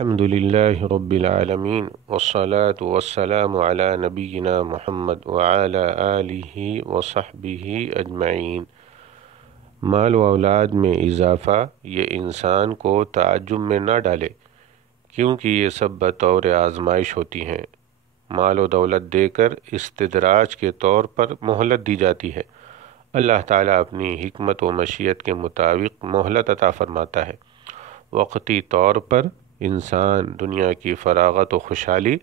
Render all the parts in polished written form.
الحمد لله رب العالمين والصلاة والسلام على نبينا محمد وعلى آله وصحبه اجمعین۔ مال و اولاد میں اضافہ یہ انسان کو تعجب میں نہ ڈالے، کیونکہ یہ سب بطور آزمائش ہوتی ہیں۔ مال و دولت دے کر استدراج کے طور پر مہلت دی جاتی ہے۔ اللہ تعالیٰ اپنی حکمت و مشیت کے مطابق مہلت عطا فرماتا ہے۔ وقتی طور پر انسان دنیا کی فراغت و خوشحالی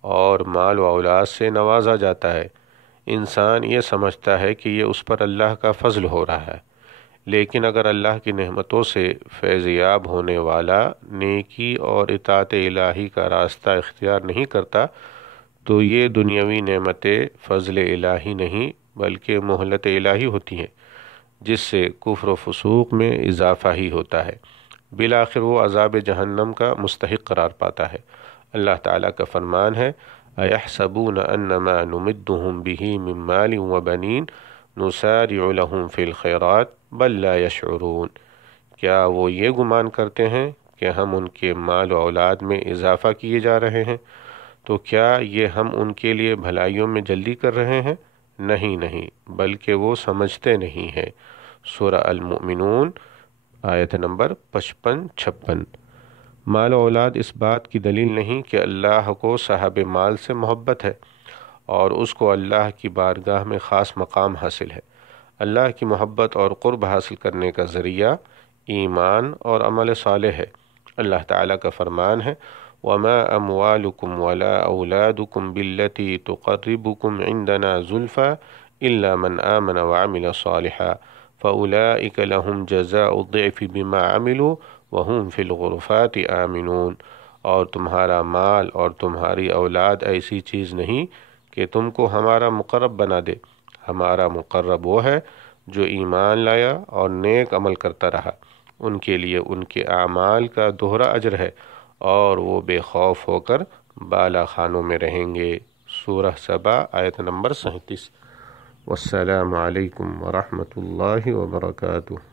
اور مال و اولاد سے نوازا جاتا ہے۔ انسان یہ سمجھتا ہے کہ یہ اس پر اللہ کا فضل ہو رہا ہے، لیکن اگر اللہ کی نعمتوں سے فیض یاب ہونے والا نیکی اور اطاعت الہی کا راستہ اختیار نہیں کرتا تو یہ دنیاوی نعمتیں فضل الہی نہیں بلکہ مہلت الہی ہوتی ہیں، جس سے کفر و فسوق میں اضافہ ہی ہوتا ہے۔ بالآخر وہ عذاب جہنم کا مستحق قرار پاتا ہے۔ اللہ تعالیٰ کا فرمان ہے اَيَحْسَبُونَ أَنَّمَا نُمِدُّهُم بِهِ مِن مَّالٍ وَبَنِينَ نُسَارِعُ لَهُم فِي الْخَيْرَاتِ بَل لَّا يَشْعُرُونَ، کیا وہ یہ گمان کرتے ہیں کہ ہم ان کے مال و اولاد میں اضافہ کیے جا رہے ہیں؟ تو کیا یہ ہم ان کے لیے بھلائیوں میں جلدی کر رہے ہیں؟ نہیں، بلکہ وہ سمجھتے نہیں ہیں۔ سورہ المؤمنون آیت نمبر 55-56۔ مال و اولاد اس بات کی دلیل نہیں کہ اللہ کو صاحب مال سے محبت ہے اور اس کو اللہ کی بارگاہ میں خاص مقام حاصل ہے۔ اللہ کی محبت اور قرب حاصل کرنے کا ذریعہ ایمان اور عمل صالح ہے۔ اللہ تعالیٰ کا فرمان ہے وَمَا أَمْوَالُكُمْ وَلَا أَوْلَادُكُمْ بِالَّتِي تُقَرِّبُكُمْ عِنْدَنَا زُلْفَىٰ إِلَّا مَنْ آمَنَ وَعَمِلَ صَالِحًا فَأُولَٰئِكَ لَهُمْ جَزَاءُ الضِّعْفِ بِمَا عَمِلُوا وَهُمْ فِي الْغُرُفَاتِ آمِنُونَ۔ اور تمہارا مال اور تمہاری اولاد ایسی چیز نہیں کہ تم کو ہمارا مقرب بنا دے۔ ہمارا مقرب وہ ہے جو ایمان لایا اور نیک عمل کرتا رہا، ان کے لیے ان کے اعمال کا دوہرا اجر ہے اور وہ بے خوف ہو کر بالا خانوں میں رہیں گے۔ سورہ سبا آیت نمبر 37۔ والسلام علیکم ورحمۃ اللہ وبرکاتہ۔